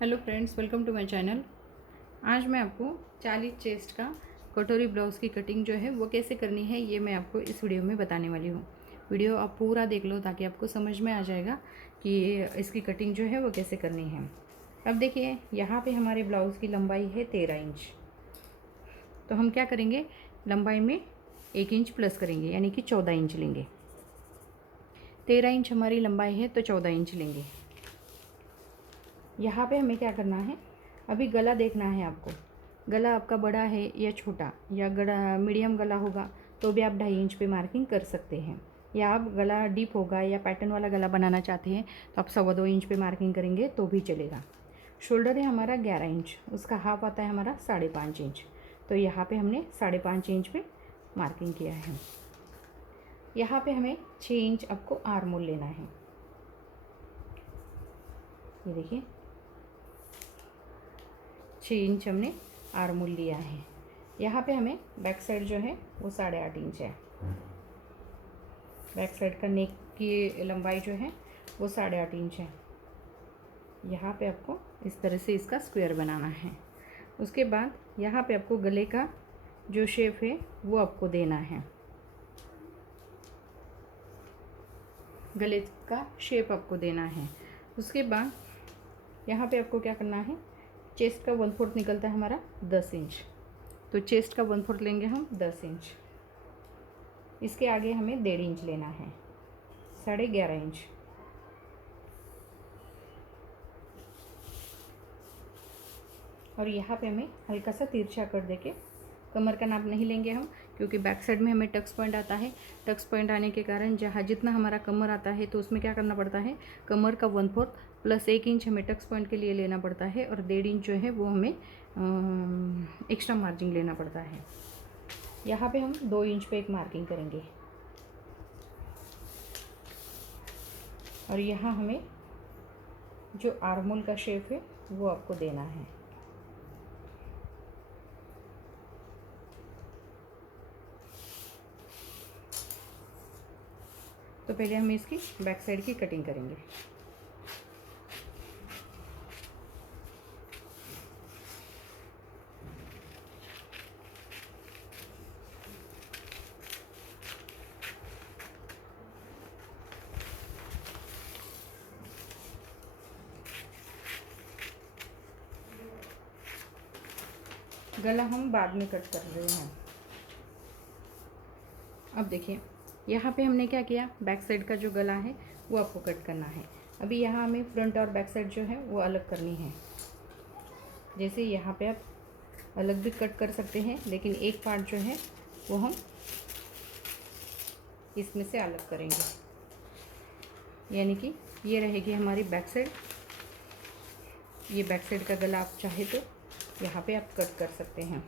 Hello friends, welcome to my channel. आज मैं आपको 40 चेस्ट का कटोरी ब्लाउज़ की कटिंग जो है वो कैसे करनी है ये मैं आपको इस वीडियो में बताने वाली हूँ। वीडियो आप पूरा देख लो ताकि आपको समझ में आ जाएगा कि इसकी कटिंग जो है वो कैसे करनी है। अब देखिए, यहाँ पे हमारे ब्लाउज़ की लंबाई है 13 इंच। तो हम क्या करेंगे, लंबाई में 1 इंच प्लस करेंगे, यानी कि 14 इंच लेंगे। 13 इंच हमारी लंबाई है तो 14 इंच लेंगे। यहाँ पे हमें क्या करना है, अभी गला देखना है आपको। गला आपका बड़ा है या छोटा, या गला मीडियम गला होगा तो भी आप 2.5 इंच पे मार्किंग कर सकते हैं। या आप गला डीप होगा या पैटर्न वाला गला बनाना चाहते हैं तो आप 2.25 इंच पे मार्किंग करेंगे तो भी चलेगा। शोल्डर है हमारा 11 इंच, उसका हाफ आता है हमारा 5.5 इंच। तो यहाँ पे हमने 5.5 इंच पे मार्किंग किया है। यहाँ पे हमें 6 इंच आपको आर्म होल लेना है। ये देखिए, 6 इंच हमने आर्म होल लिया है। यहाँ पे हमें बैक साइड जो है वो 8.5 इंच है। बैक साइड का नेक की लंबाई जो है वो 8.5 इंच है। यहाँ पे आपको इस तरह से इसका स्क्वायर बनाना है। उसके बाद यहाँ पे आपको गले का जो शेप है वो आपको देना है। गले का शेप आपको देना है। उसके बाद यहाँ पे आपको क्या करना है, चेस्ट का 1/4 निकलता है हमारा 10 इंच। तो चेस्ट का 1/4 लेंगे हम 10 इंच। इसके आगे हमें 1.5 इंच लेना है, 11.5 इंच। और यहाँ पे हमें हल्का सा तिरछा कर देके, कमर का नाप नहीं लेंगे हम, क्योंकि बैक साइड में हमें टक्स पॉइंट आता है। टक्स पॉइंट आने के कारण जहाँ जितना हमारा कमर आता है तो उसमें क्या करना पड़ता है, कमर का 1/4 प्लस 1 इंच हमें टक्स पॉइंट के लिए लेना पड़ता है, और 1.5 इंच जो है वो हमें एक्स्ट्रा मार्जिन लेना पड़ता है। यहाँ पे हम 2 इंच पे एक मार्किंग करेंगे, और यहाँ हमें जो आर्म होल का शेप है वो आपको देना है। तो पहले हम इसकी बैक साइड की कटिंग करेंगे। गला हम बाद में कट कर रहे हैं। अब देखिए, यहाँ पे हमने क्या किया, बैक साइड का जो गला है वो आपको कट करना है। अभी यहाँ हमें फ्रंट और बैक साइड जो है वो अलग करनी है। जैसे यहाँ पे आप अलग भी कट कर सकते हैं, लेकिन एक पार्ट जो है वो हम इसमें से अलग करेंगे, यानी कि ये रहेगी हमारी बैक साइड। ये बैक साइड का गला आप चाहे तो यहाँ पे आप कट कर सकते हैं।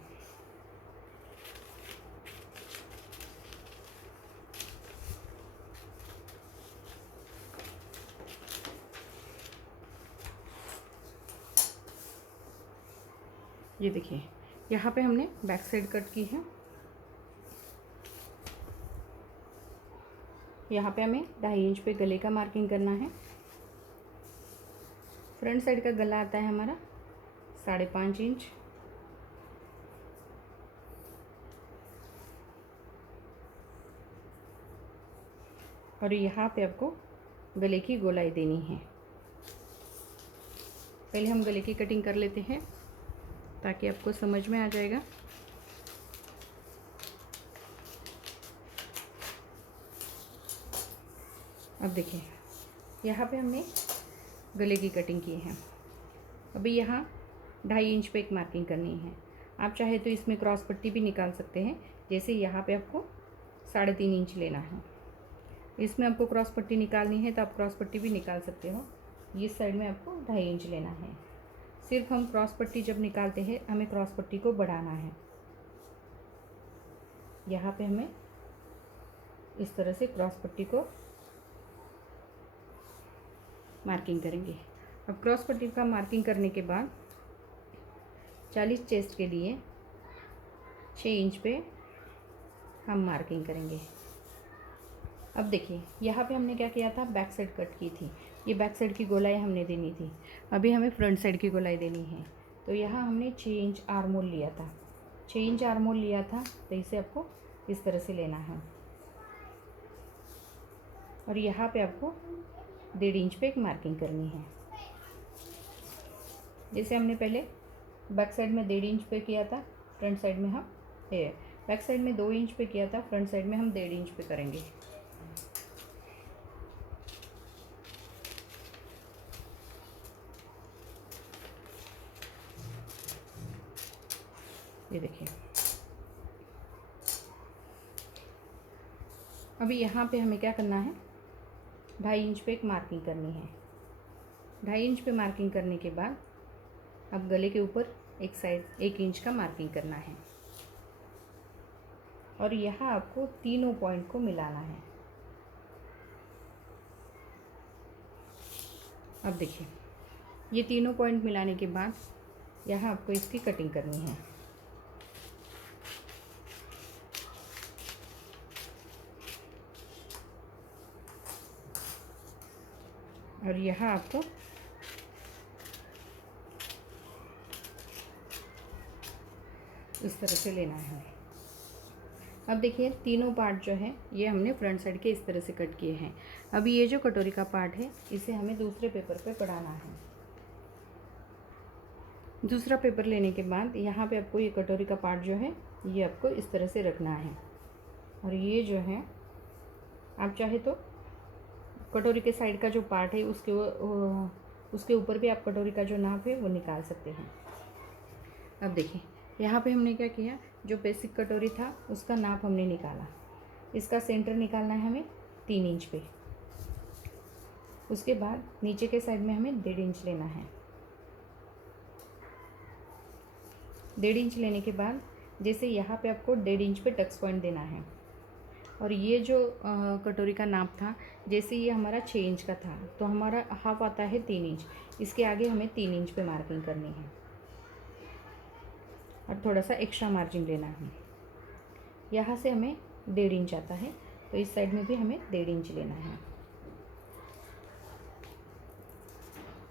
ये देखिए, यहाँ पे हमने बैक साइड कट की है। यहाँ पे हमें 2.5 इंच पे गले का मार्किंग करना है। फ्रंट साइड का गला आता है हमारा 5.5 इंच। और यहाँ पे आपको गले की गोलाई देनी है। पहले हम गले की कटिंग कर लेते हैं ताकि आपको समझ में आ जाएगा। अब देखिए, यहाँ पे हमने गले की कटिंग की है। अभी यहाँ 2.5 इंच पे एक मार्किंग करनी है। आप चाहे तो इसमें क्रॉस पट्टी भी निकाल सकते हैं। जैसे यहाँ पे आपको 3.5 इंच लेना है, इसमें आपको क्रॉस पट्टी निकालनी है तो आप क्रॉस पट्टी भी निकाल सकते हो। इस साइड में आपको 2.5 इंच लेना है। सिर्फ हम क्रॉस पट्टी जब निकालते हैं हमें क्रॉस पट्टी को बढ़ाना है। यहाँ पे हमें इस तरह से क्रॉस पट्टी को मार्किंग करेंगे। अब क्रॉस पट्टी का मार्किंग करने के बाद 40 चेस्ट के लिए 6 इंच पे हम मार्किंग करेंगे। अब देखिए, यहाँ पे हमने क्या किया था, बैक साइड कट की थी। ये बैक साइड की गोलाई हमने देनी थी, अभी हमें फ्रंट साइड की गोलाई देनी है। तो यहाँ हमने 6 इंच आर्मोल लिया था, 6 इंच आर्मोल लिया था, तो इसे आपको इस तरह से लेना है और यहाँ पे आपको 1.5 इंच पे एक मार्किंग करनी है। जैसे हमने पहले बैक साइड में 1.5 इंच पे किया था, फ्रंट साइड में हम बैक साइड में 2 इंच पे किया था, फ्रंट साइड में हम 1.5 इंच पे करेंगे। ये देखिए, अभी यहाँ पे हमें क्या करना है, 2.5 इंच पे एक मार्किंग करनी है। 2.5 इंच पे मार्किंग करने के बाद अब गले के ऊपर एक साइड 1 इंच का मार्किंग करना है और यहाँ आपको तीनों पॉइंट को मिलाना है। अब देखिए, ये तीनों पॉइंट मिलाने के बाद यहाँ आपको इसकी कटिंग करनी है। और यहाँ आपको इस तरह से लेना है। अब देखिए, तीनों पार्ट जो है ये हमने फ्रंट साइड के इस तरह से कट किए हैं। अभी ये जो कटोरी का पार्ट है इसे हमें दूसरे पेपर पे पढ़ाना है। दूसरा पेपर लेने के बाद यहाँ पे आपको ये कटोरी का पार्ट जो है ये आपको इस तरह से रखना है और ये जो है आप चाहे तो कटोरी के साइड का जो पार्ट है उसके ऊपर भी आप कटोरी का जो नाप है वो निकाल सकते हैं। अब देखिए, यहाँ पे हमने क्या किया, जो बेसिक कटोरी था उसका नाप हमने निकाला, इसका सेंटर निकालना है हमें 3 इंच पे। उसके बाद नीचे के साइड में हमें 1.5 इंच लेना है। 1.5 इंच लेने के बाद जैसे यहाँ पे आपको 1.5 इंच पे टक्स पॉइंट देना है और ये जो कटोरी का नाप था, जैसे ये हमारा 6 इंच का था तो हमारा हाफ आता है 3 इंच, इसके आगे हमें 3 इंच पे मार्किंग करनी है और थोड़ा सा एक्स्ट्रा मार्जिन लेना है। यहाँ से हमें 1.5 इंच आता है तो इस साइड में भी हमें 1.5 इंच लेना है।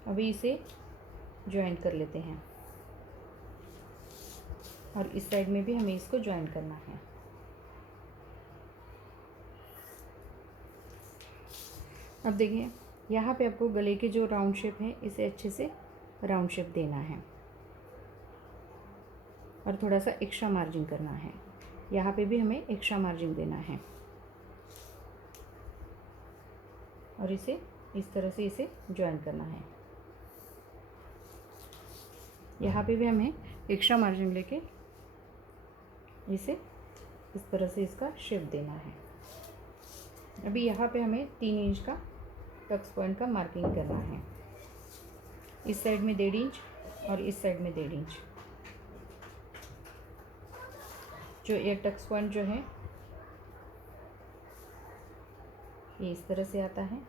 अभी इसे ज्वाइंट कर लेते हैं और इस साइड में भी हमें इसको ज्वाइंट करना है। अब देखिए, यहाँ पे आपको गले के जो राउंड शेप है इसे अच्छे से राउंड शेप देना है और थोड़ा सा एक्स्ट्रा मार्जिन करना है। यहाँ पे भी हमें एक्स्ट्रा मार्जिन देना है और इसे इस तरह से इसे ज्वाइन करना है। यहाँ पे भी हमें एक्स्ट्रा मार्जिन लेके इसे इस तरह से इसका शेप देना है। अभी यहाँ पे हमें 3 इंच का टक्स पॉइंट का मार्किंग करना है, इस साइड में 1.5 इंच और इस साइड में 1.5 इंच। जो ये टक्स पॉइंट जो है ये इस तरह से आता है।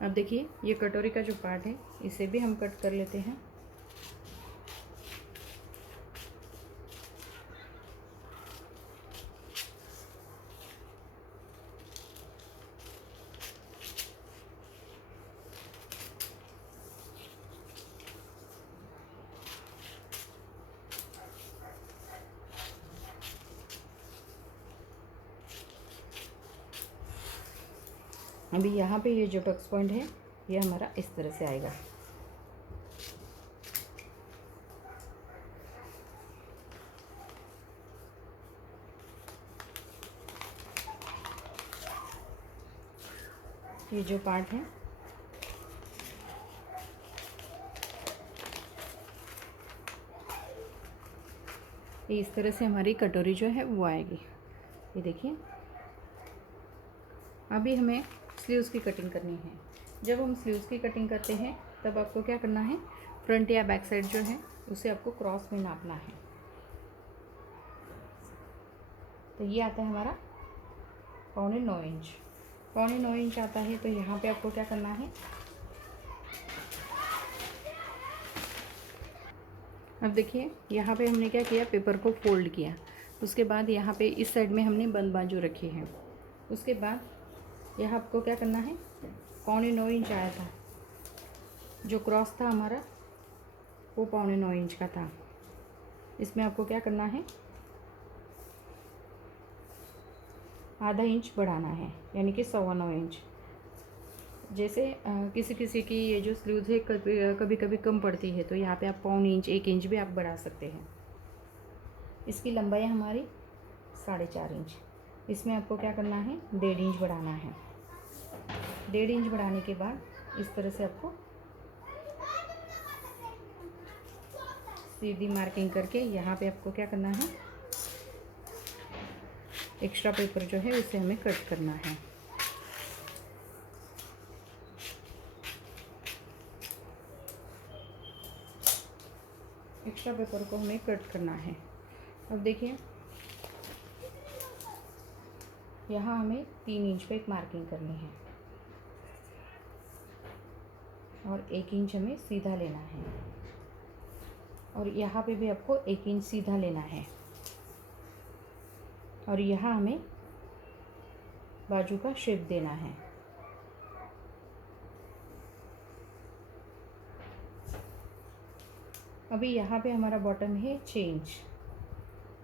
अब देखिए, ये कटोरी का जो पार्ट है इसे भी हम कट कर लेते हैं। अभी यहाँ पे ये जो टक्स पॉइंट है ये हमारा इस तरह से आएगा। ये जो पार्ट है ये इस तरह से हमारी कटोरी जो है वो आएगी। ये देखिए, अभी हमें स्लीव्स की कटिंग करनी है। जब हम स्लीव्स की कटिंग करते हैं तब आपको क्या करना है, फ्रंट या बैक साइड जो है उसे आपको क्रॉस में नापना है। तो ये आता है हमारा 9.25 इंच, 9.25 इंच आता है। तो यहाँ पे आपको क्या करना है, अब देखिए यहाँ पे हमने क्या किया, पेपर को फोल्ड किया। उसके बाद यहाँ पे इस साइड में हमने बंद बाजू रखी है। उसके बाद यहाँ आपको क्या करना है, 9.25 इंच आया था, जो क्रॉस था हमारा वो 9.25 इंच का था। इसमें आपको क्या करना है, आधा इंच बढ़ाना है, यानी कि 9.25 इंच। जैसे किसी किसी की ये जो स्लीव्स है कभी कभी कम पड़ती है, तो यहाँ पे आप 1.25 इंच 1 इंच भी आप बढ़ा सकते हैं। इसकी लंबाई हमारी 4.5 इंच। इसमें आपको क्या करना है, 1.5 इंच बढ़ाना है। 1.5 इंच बढ़ाने के बाद इस तरह से आपको सीधी मार्किंग करके यहाँ पे आपको क्या करना है, एक्स्ट्रा पेपर जो है उसे हमें कट करना है। एक्स्ट्रा पेपर को हमें कट करना है। अब देखिए यहाँ हमें 3 इंच पे एक मार्किंग करनी है और 1 इंच हमें सीधा लेना है, और यहाँ पे भी आपको 1 इंच सीधा लेना है, और यहाँ हमें बाजू का शेप देना है। अभी यहाँ पे हमारा बॉटम है 6 इंच,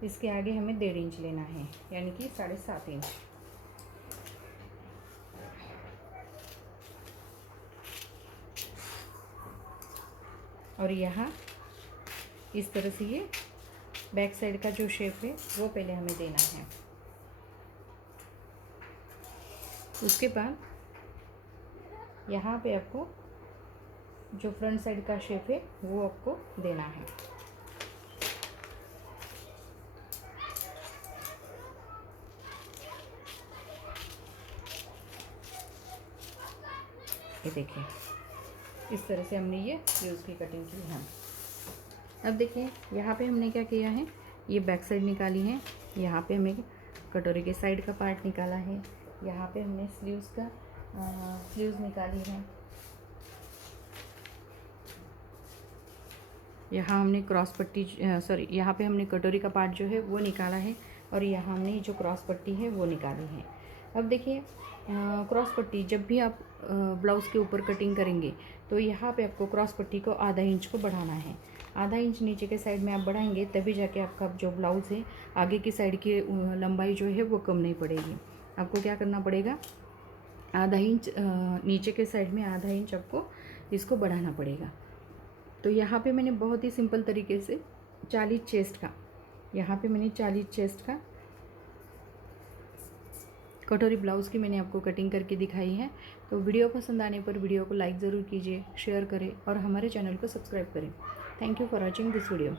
इसके आगे हमें 1.5 इंच लेना है, यानी कि 7.5 इंच। और यहाँ इस तरह से ये बैक साइड का जो शेप है वो पहले हमें देना है। उसके बाद यहाँ पे आपको जो फ्रंट साइड का शेप है वो आपको देना है। ये देखिए इस तरह से हमने ये स्लीव्स की कटिंग की है। अब देखिए यहाँ पे हमने क्या किया है, ये बैक साइड निकाली है, यहाँ पे हमें कटोरी के साइड का पार्ट निकाला है, यहाँ पे हमने स्लीव्स निकाली है, यहाँ हमने क्रॉस पट्टी यहाँ पे हमने कटोरी का पार्ट जो है वो निकाला है, और यहाँ हमने जो क्रॉस पट्टी है वो निकाली है। अब देखिए क्रॉस पट्टी जब भी आप ब्लाउज़ के ऊपर कटिंग करेंगे तो यहाँ पे आपको क्रॉस पट्टी को आधा इंच को बढ़ाना है। आधा इंच नीचे के साइड में आप बढ़ाएंगे तभी जाके आपका जो ब्लाउज़ है आगे की साइड की लंबाई जो है वो कम नहीं पड़ेगी। आपको क्या करना पड़ेगा, आधा इंच नीचे के साइड में आधा इंच आपको इसको बढ़ाना पड़ेगा। तो यहाँ पे मैंने बहुत ही सिंपल तरीके से 40 चेस्ट का, यहाँ पे मैंने 40 चेस्ट का कटोरी ब्लाउज़ की मैंने आपको कटिंग करके दिखाई है। तो वीडियो पसंद आने पर वीडियो को लाइक ज़रूर कीजिए, शेयर करें और हमारे चैनल को सब्सक्राइब करें। Thank you for watching this video.